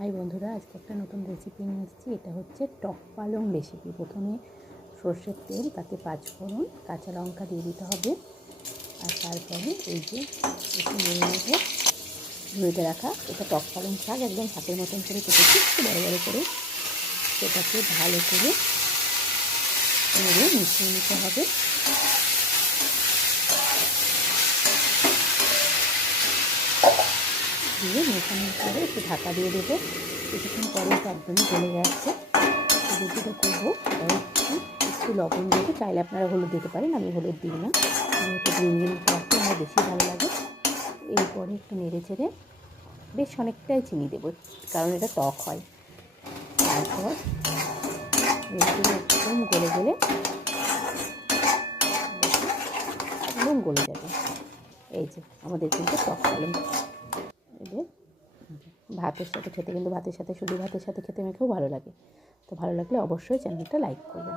High বন্ধুরা, আজকে একটা নতুন রেসিপি নিয়ে এসেছি। এটা হচ্ছে টক পালং রেসিপি। প্রথমে সর্ষের তেল, তাতে পাঁচফোড়ন, কাঁচা লঙ্কা দিয়ে দিতে হবে। আর তারপরে এই যে একটু নেড়ে নেড়ে ধুয়ে রাখা এটা টক পালং শাক, একদম শাকের মতন করে কেটেছি, একটু বড়ো বড়ো করে। সেটাকে ভালো করে নেড়ে মিশিয়ে নিতে হবে। দিয়ে মেশানোর পরে একটু ঢাকা দিয়ে দেবো। কিছুক্ষণ পরে তো একদমই গলে যাচ্ছে। যেটা করবো একটু লবণ দেবো, চাইলে আপনারা হলুদ দিতে পারেন, আমি হলুদ দিই না, যেহেতু গ্রিন গ্রিন কালারটা আমার বেশি ভালো লাগে। এরপরে একটু নেড়ে চেড়ে বেশ অনেকটাই চিনি দেবো, কারণ এটা টক হয়। তারপর একদম গলে গলে একদম গলে যাবে। এই যে আমাদের কিন্তু টক পালং। এদের ভাতের সাথে খেতে, কিন্তু ভাতের সাথে, শুধু ভাতের সাথে খেতে মেখেও ভালো লাগে। তো ভালো লাগলে অবশ্যই চ্যানেলটা লাইক করবেন।